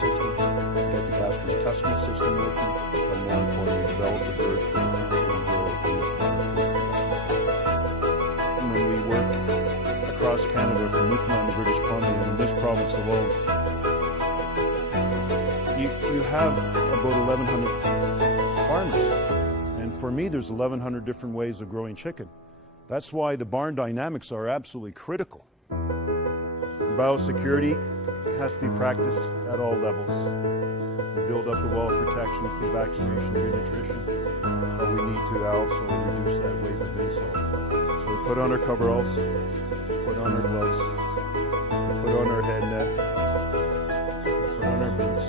system, get the gastrointestinal system working, but more importantly, develop the bird for the future and grow in this barn. When we work across Canada from Newfoundland to British Columbia, and in this province alone, you have about 1,100 farmers. And for me, there's 1,100 different ways of growing chicken. That's why the barn dynamics are absolutely critical. Biosecurity has to be practiced at all levels. We build up the wall of protection through vaccination and nutrition, but we need to also reduce that wave of insult. So we put on our coveralls, put on our gloves, we put on our head net, we put on our boots,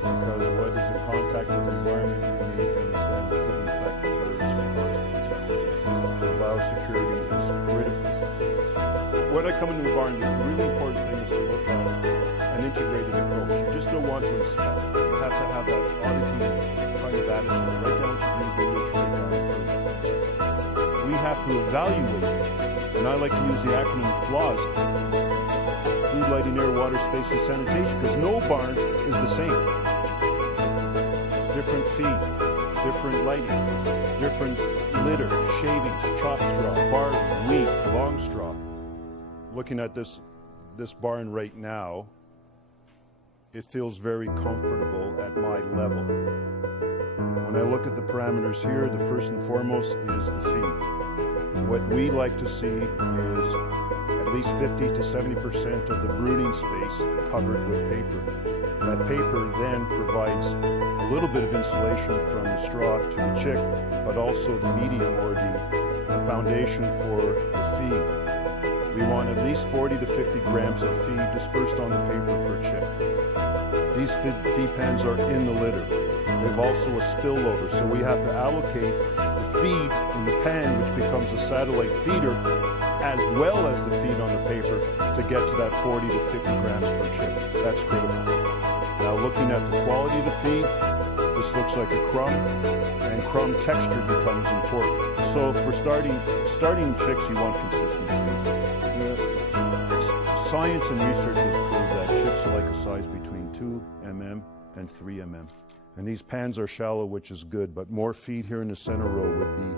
because what is in contact with the environment we need to understand that could affect the birds and cause challenges. So biosecurity is critical. When I come into a barn, the really important thing is to look at an integrated approach. You just don't want to inspect. You have to have that auditing kind of attitude. Write down what you do, write down. We have to evaluate, and I like to use the acronym FLAWS, food, lighting, air, water, space, and sanitation, because no barn is the same. Different feed, different lighting, different litter, shavings, chopped straw, barley, wheat, long straw. Looking at this barn right now, it feels very comfortable at my level. When I look at the parameters here, the first and foremost is the feed. What we like to see is at least 50 to 70% of the brooding space covered with paper. That paper then provides a little bit of insulation from the straw to the chick, but also the medium or the foundation for the feed. We want at least 40 to 50 grams of feed dispersed on the paper per chick. These feed pans are in the litter. They've also a spillover, so we have to allocate the feed in the pan, which becomes a satellite feeder, as well as the feed on the paper to get to that 40 to 50 grams per chick. That's critical. Now looking at the quality of the feed, this looks like a crumb, and crumb texture becomes important. So for starting chicks, you want consistency. Science and research has proved that chicks like a size between 2 mm and 3 mm. And these pans are shallow, which is good, but more feed here in the center row would be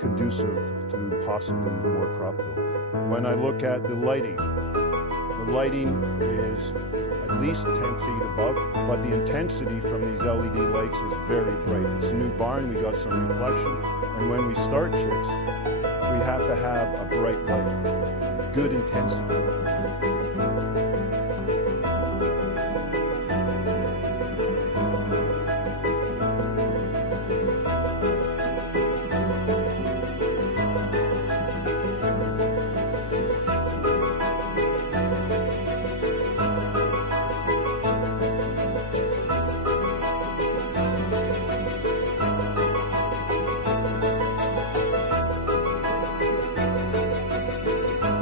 conducive to possibly more crop fill. When I look at the lighting is at least 10 feet above, but the intensity from these LED lights is very bright. It's a new barn, we got some reflection, and when we start chicks, we have to have a bright light, good intensity.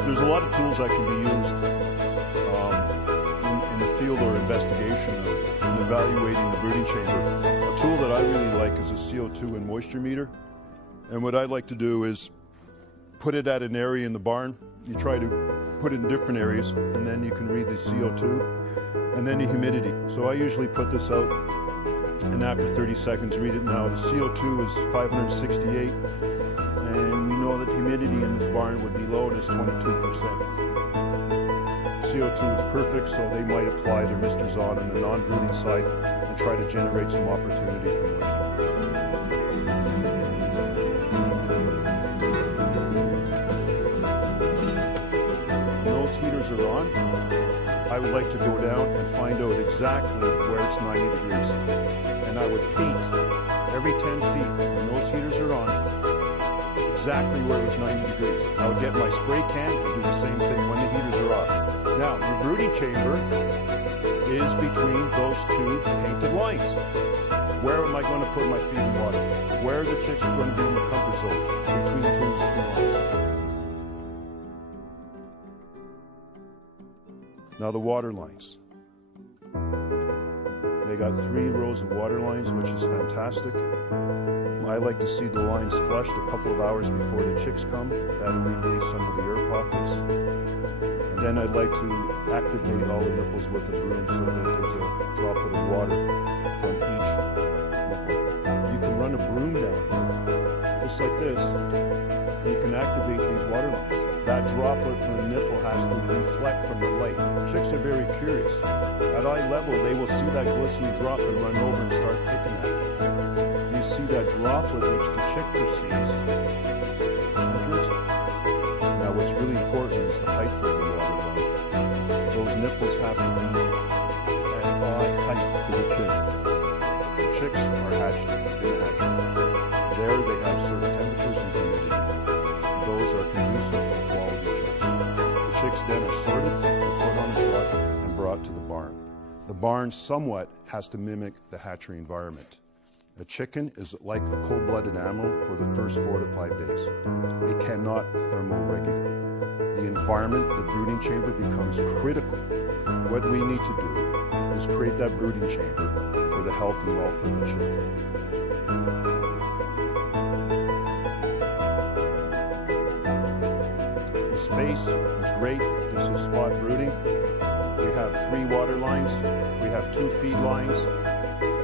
There's a lot of tools that can be used in the field or investigation in evaluating the brooding chamber. A tool that I really like is a CO2 and moisture meter. And what I like to do is put it at an area in the barn. You try to put it in different areas, and then you can read the CO2 and then the humidity. So I usually put this out, and after 30 seconds, read it now. The CO2 is 568. And we know that humidity in this barn would be low, and it's 22%. CO2 is perfect, so they might apply their misters on the non-brooding side and try to generate some opportunity for moisture. When those heaters are on, I would like to go down and find out exactly where it's 90 degrees. And I would paint every 10 feet when those heaters are on, exactly where it was 90 degrees. I would get my spray can and do the same thing when the heaters are off. Now, your brooding chamber is between those two painted lines. Where am I going to put my feed and water? Where are the chicks going to be in the comfort zone between those two lines? Now the water lines. They got 3 rows of water lines, which is fantastic. I like to see the lines flushed a couple of hours before the chicks come. That alleviates some of the air pockets. And then I'd like to activate all the nipples with a broom so that there's a droplet of water from each nipple. You can run a broom down here, just like this, and you can activate these water lines. That droplet from the nipple has to reflect from the light. Chicks are very curious. At eye level, they will see that glistening drop and run over and start picking at it. You see that droplet which the chick perceives and drinks it. Now what's really important is the height of the water line. Those nipples have to be at eye height to the chin. The chicks are hatched in the hatchery. There they have certain temperatures and humidity. Those are conducive for quality chicks. The chicks then are sorted, put on a truck, and brought to the barn. The barn somewhat has to mimic the hatchery environment. A chicken is like a cold-blooded animal for the first 4 to 5 days. It cannot thermoregulate. The environment, the brooding chamber, becomes critical. What we need to do is create that brooding chamber for the health and welfare of the chicken. The space is great. This is spot brooding. We have 3 water lines. We have 2 feed lines.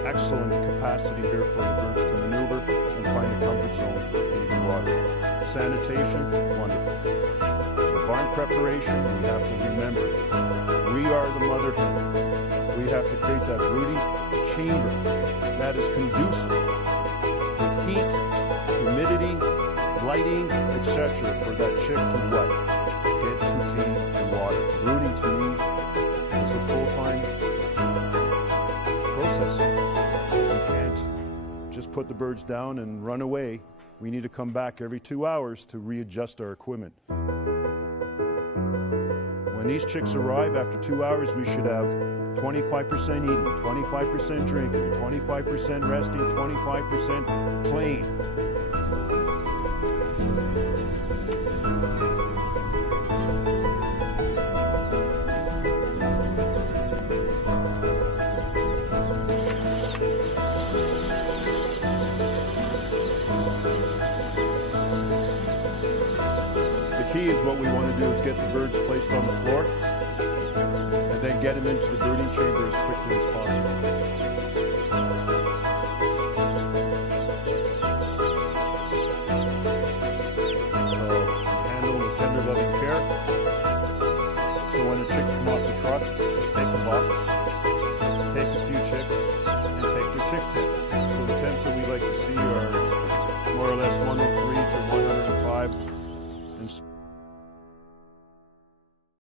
Excellent capacity here for the birds to maneuver and find a comfort zone for feeding water. Sanitation, wonderful. So barn preparation, we have to remember, we are the mother hen. We have to create that brooding chamber that is conducive with heat, humidity, lighting, etc. for that chick to what? Get to feed and water. Brooding to me is a full-time process. We can't just put the birds down and run away. We need to come back every 2 hours to readjust our equipment. When these chicks arrive after 2 hours, we should have 25% eating, 25% drinking, 25% resting, 25% playing. The key is what we want to do is get the birds placed on the floor and then get them into the brooding chamber as quickly as possible. So handle with tender loving care. So when the chicks come off the truck, just take the box, take a few chicks, and take their chick tent. So the tents that we like to see are more or less 103 to 105. And